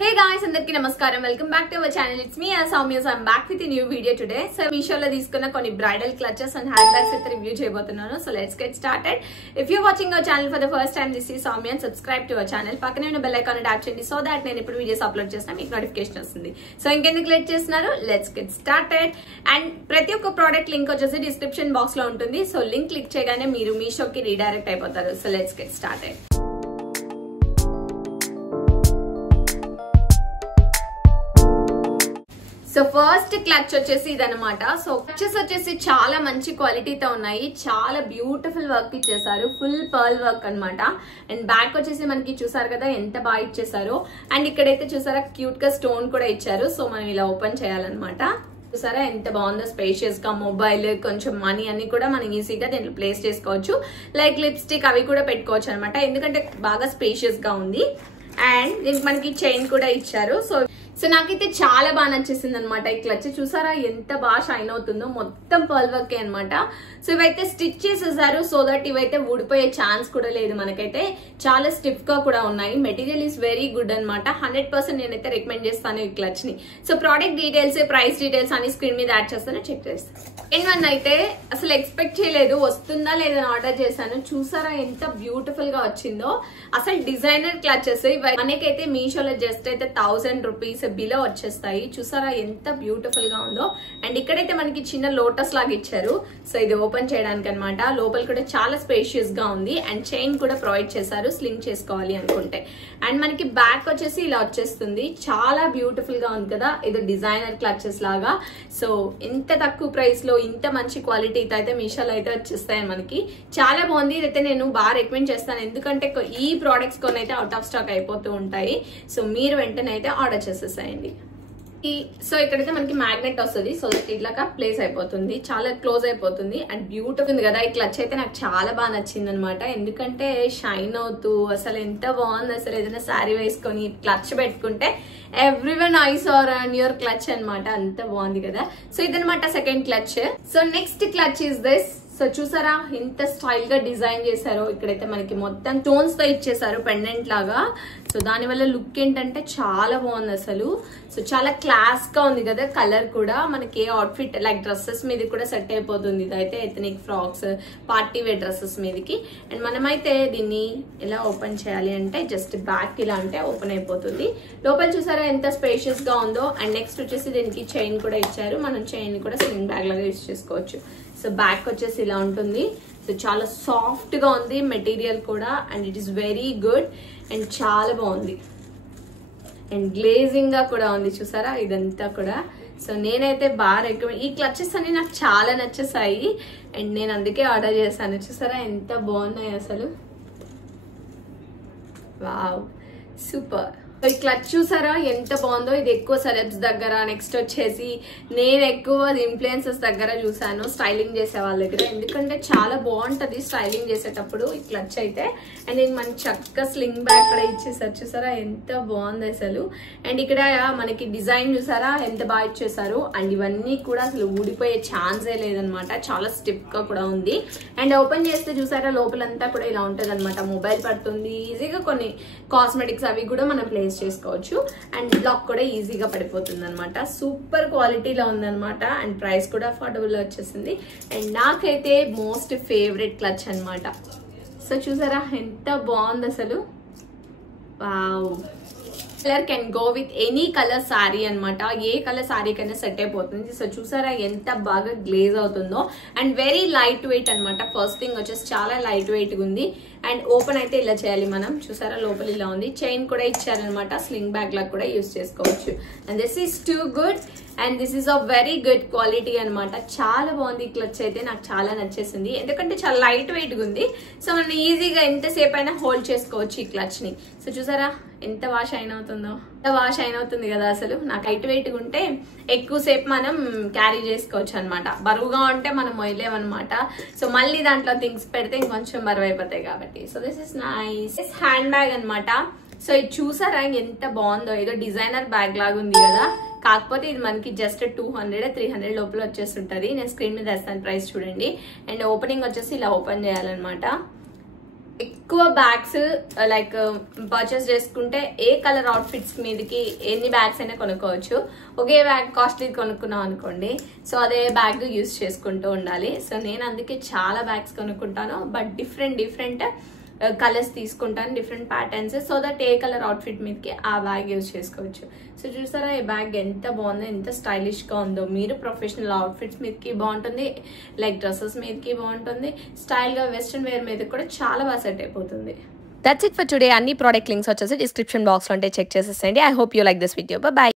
Hey guys, అందరికీ నమస్కారం. Welcome back to our channel. It's me Soumya. So I'm back with new video today. So మీషోలో తీసుకున్న కొన్ని bridal clutches and hand bags అయితే review చేయబోతున్నాను. So let's get started. If you watching our channel for the first time, this is Soumya and subscribe to our channel. పక్కనే ఉన్న bell icon tap చేయండి so that నేను ఇప్పుడు videos upload చేసినా మీకు notification వస్తుంది. సో ఇంకెందుకు లేట్ చేస్తున్నారు, లెట్స్ గెట్ స్టార్టెడ్. అండ్ ప్రతి ఒక్క ప్రోడక్ట్ లింక్ వచ్చేసి డిస్క్రిప్షన్ బాక్స్ లో ఉంటుంది. సో లింక్ క్లిక్ చేయగానే మీరు మీషోకి రీడైరెక్ట్ అయిపోతారు. So let's get started. So first clutch వచ్చేసి ఇదనమాట. సో క్లచెస్ వచ్చేసి చాలా మంచి క్వాలిటీతో ఉన్నాయి, చాలా బ్యూటిఫుల్ వర్క్ ఇచ్చేసారు, ఫుల్ పర్ల్ వర్క్ అనమాట. అండ్ బ్యాక్ వచ్చేసి మనకి చూసారు కదా ఎంత బాగా ఇచ్చేసారు. అండ్ ఇక్కడైతే చూసారా క్యూట్ గా స్టోన్ కూడా ఇచ్చారు. సో మనం ఇలా ఓపెన్ చేయాలన్నమాట. చూసారా ఎంత బాగుందో, స్పేషియస్ గా మొబైల్, కొంచెం మనీ అన్ని కూడా మనం ఈజీగా దీంట్లో ప్లేస్ చేసుకోవచ్చు. లైక్ లిప్స్టిక్ అవి కూడా పెట్టుకోవచ్చు అనమాట, ఎందుకంటే బాగా స్పేషియస్ గా ఉంది. అండ్ దీనికి మనకి చైన్ కూడా ఇచ్చారు. సో నాకైతే చాలా బాగా నచ్చేసింది అనమాట ఈ క్లచ్. చూసారా ఎంత బాగా షైన్ అవుతుందో, మొత్తం పర్ల్ వర్క్ అనమాట. సో ఇవైతే స్టిచ్ చేసేసారు సో దట్ ఇవైతే ఊడిపోయే ఛాన్స్ కూడా లేదు. మనకైతే చాలా స్టిఫ్ గా కూడా ఉన్నాయి. మెటీరియల్ ఈస్ వెరీ గుడ్ అనమాట. 100% నేనైతే రికమెండ్ చేస్తాను ఈ క్లచ్ ని. So product details, price details అని స్క్రీన్ మీద యాడ్ చేస్తాను, చెక్ చేస్తాను. వన్ అయితే అసలు ఎక్స్పెక్ట్ చేయలేదు, వస్తుందా లేదని ఆర్డర్ చేశాను. చూసారా ఎంత బ్యూటిఫుల్ గా వచ్చిందో. అసలు డిజైనర్ క్లచెస్ మనకైతే మీషోలో జస్ట్ అయితే 1000 రూపీస్ బిలో వచ్చేస్తాయి. చూసారా ఎంత బ్యూటిఫుల్ గా ఉందో. అండ్ ఇక్కడైతే మనకి చిన్న లోటస్ లాగా ఇచ్చారు. సో ఇది ఓపెన్ చేయడానికి అనమాట. లోపల కూడా చాలా స్పేషియస్ గా ఉంది. అండ్ చైన్ కూడా ప్రొవైడ్ చేశారు స్లింగ్ చేసుకోవాలి అనుకుంటే. అండ్ మనకి బ్యాక్ వచ్చేసి ఇలా వచ్చేస్తుంది. చాలా బ్యూటిఫుల్ గా ఉంది కదా, ఇది డిజైనర్ క్లచెస్ లాగా. సో ఇంత తక్కువ ప్రైస్ లో ఇంత మంచి క్వాలిటీతో అయితే మీషోలో అయితే వచ్చేస్తాయి మనకి. చాలా బాగుంది. ఇదైతే నేను బాగా రికమెండ్ చేస్తాను, ఎందుకంటే ఈ ప్రోడక్ట్స్ కొన్ని అయితే అవుట్ ఆఫ్ స్టాక్ అయిపోతూ ఉంటాయి. సో మీరు వెంటనే అయితే ఆర్డర్ చేసేసేయండి. సో ఇక్కడైతే మనకి మ్యాగ్నెట్ వస్తుంది. సో ఇట్లాగా ప్లేస్ అయిపోతుంది, చాలా క్లోజ్ అయిపోతుంది. అండ్ బ్యూటిఫుల్ ఉంది కదా ఈ క్లచ్. అయితే నాకు చాలా బాగా నచ్చింది అనమాట, ఎందుకంటే షైన్ అవుతూ అసలు ఎంత బాగుంది. అసలు ఏదైనా శారీ వేసుకొని క్లచ్ పెట్టుకుంటే everyone eyes are on your clutch అనమాట. అంత బాగుంది కదా. సో ఇదనమాట second clutch. So next clutch is this. So చూసారా ఎంత స్టైల్ గా డిజైన్ చేశారో. ఇక్కడైతే మనకి మొత్తం స్టోన్స్ తో ఇచ్చేసారు పెండెంట్ లాగా. సో దాని వల్ల లుక్ ఏంటంటే చాలా బాగుంది అసలు. సో చాలా క్లాస్ గా ఉంది కదా. కలర్ కూడా మనకి ఏ అవుట్ఫిట్ లైక్ డ్రెస్సెస్ మీద కూడా సెట్ అయిపోతుంది. ఇదైతే ethnic frocks, party wear dresses మీదకి. అండ్ మనమైతే దీన్ని ఎలా ఓపెన్ చేయాలి అంటే జస్ట్ బ్యాక్ ఇలా అంటే ఓపెన్ అయిపోతుంది. లోపల చూసారా ఎంత స్పేషియస్ గా ఉందో. అండ్ నెక్స్ట్ వచ్చేసి దీనికి చైన్ కూడా ఇచ్చారు. మనం చైన్ కూడా స్లింగ్ బ్యాగ్ లాగా యూజ్ చేసుకోవచ్చు. సో బ్యాక్ వచ్చేసి ఇలా ఉంటుంది. సో చాలా సాఫ్ట్ గా ఉంది మెటీరియల్ కూడా. And it is very good and చాలా బాగుంది. అండ్ గ్లేజింగ్ గా కూడా ఉంది చూసారా ఇదంతా కూడా. సో నేనైతే బాగా రికమెండ్. ఈ క్లచెస్ అన్ని నాకు చాలా నచ్చేసాయి అండ్ నేను అందుకే ఆర్డర్ చేశాను. చూసారా ఎంత బాగున్నాయి అసలు. Wow super. ఈ క్లచ్ చూసారా ఎంత బాగుందో. ఇది ఎక్కువ సెలబ్స్ దగ్గర, నెక్స్ట్ వచ్చేసి నేను ఎక్కువ ఇన్ఫ్లుయెన్సర్స్ దగ్గర చూసాను స్టైలింగ్ చేసే వాళ్ళ దగ్గర, ఎందుకంటే చాలా బాగుంటది స్టైలింగ్ చేసేటప్పుడు ఈ క్లచ్ అయితే. అండ్ ఇది మనకి చక్కగా స్లింగ్ బ్యాగ్ కూడా ఇచ్చేసారు. చూసారా ఎంత బాగుంది అసలు. అండ్ ఇక్కడ మనకి డిజైన్ చూసారా ఎంత బాగా ఇచ్చేసారు. అండ్ ఇవన్నీ కూడా అసలు ఊడిపోయే ఛాన్సే లేదనమాట, చాలా స్టిఫ్ గా కూడా ఉంది. అండ్ ఓపెన్ చేస్తే చూసారా లోపలంతా కూడా ఇలా ఉంటది అనమాట. మొబైల్ పడుతుంది ఈజీగా, కొన్ని కాస్మెటిక్స్ అవి కూడా మనం ప్లేస్ చేసుకోవచ్చు. అండ్ బ్లాక్ కూడా ఈజీగా పడిపోతుంది అనమాట. సూపర్ క్వాలిటీలో ఉందనమాట. అండ్ ప్రైస్ కూడా అఫోర్డబుల్ లో వచ్చేసింది. అండ్ నాకైతే మోస్ట్ ఫేవరెట్ క్లచ్ అనమాట. సో చూసారా ఎంత బాగుంది అసలు. Wow. Colour can go with any colour sorry అనమాట. ఏ కలర్ సారీ కైనా సెట్ అయిపోతుంది. సో చూసారా ఎంత బాగా గ్లేజ్ అవుతుందో. అండ్ వెరీ లైట్ వెయిట్ అనమాట. ఫస్ట్ థింగ్ వచ్చేసి చాలా లైట్ వెయిట్ గా ఉంది. అండ్ ఓపెన్ అయితే ఇలా చేయాలి మనం. చూసారా లోపల ఇలా ఉంది. చైన్ కూడా ఇచ్చారనమాట, స్లింగ్ బ్యాగ్ లాగా కూడా యూజ్ చేసుకోవచ్చు. And this is too good and this is a very good quality అనమాట. చాలా బాగుంది ఈ క్లచ్ అయితే, నాకు చాలా నచ్చేసింది, ఎందుకంటే చాలా లైట్ వెయిట్ గా ఉంది. సో మనం ఈజీగా ఎంతసేపు అయినా హోల్డ్ చేసుకోవచ్చు ఈ క్లచ్ ని. సో చూసారా ఎంత బాగా షైన్ అవుతుందో. ఎంత బాగా షైన్ అవుతుంది కదా అసలు. నాకు లైట్ వెయిట్ గా ఉంటే ఎక్కువసేపు మనం క్యారీ చేసుకోవచ్చు అనమాట. బరువుగా ఉంటే మనం మొయ్యలేమన్నమాట. సో మళ్ళీ దాంట్లో థింగ్స్ పెడితే ఇంకొంచెం బరువు అయిపోతాయి కాబట్టి. So this is nice hand bag అనమాట. సో ఇది చూసారా ఎంత బాగుందో. ఏదో డిజైనర్ బ్యాగ్ లాగా ఉంది కదా, కాకపోతే ఇది మనకి జస్ట్ 200-300 లోపల వచ్చేస్తుంటది. నేను స్క్రీన్ మీద వేస్తాను ప్రైస్ చూడండి. అండ్ ఓపెనింగ్ వచ్చేసి ఇలా ఓపెన్ చేయాలన్నమాట. ఎక్కువ బ్యాగ్స్ లైక్ పర్చేస్ చేసుకుంటే ఏ కలర్ అవుట్ఫిట్స్ మీదకి ఎన్ని బ్యాగ్స్ అయినా కొనుక్కోవచ్చు. ఒకే బ్యాగ్ కాస్ట్లీ కొనుక్కున్నాం అనుకోండి, సో అదే బ్యాగ్ యూస్ చేసుకుంటూ ఉండాలి. సో నేను అందుకే చాలా బ్యాగ్స్ కొనుక్కుంటాను, బట్ డిఫరెంట్ కలర్స్ తీసుకుంటాను, different patterns, so that A colour outfit మీదకి ఆ బ్యాగ్ యూజ్ చేసుకోవచ్చు. సో చూసారా ఈ బ్యాగ్ ఎంత బాగుందో, ఎంత స్టైలిష్ గా ఉందో. మీరు ప్రొఫెషనల్ అవుట్ఫిట్స్ మీదకి బాగుంటుంది, లైక్ డ్రెస్సెస్ మీదకి బాగుంటుంది, స్టైల్ గా వెస్ట్రన్ వేర్ మీద కూడా చాలా బాగా సెట్ అయిపోతుంది. That's it for today. అన్ని ప్రోడక్ట్ లింక్స్ వచ్చేసి డిస్క్రిప్షన్ బాక్స్ లో ఉంటే చెక్ చేసేసేయండి. I hope you like this video. By.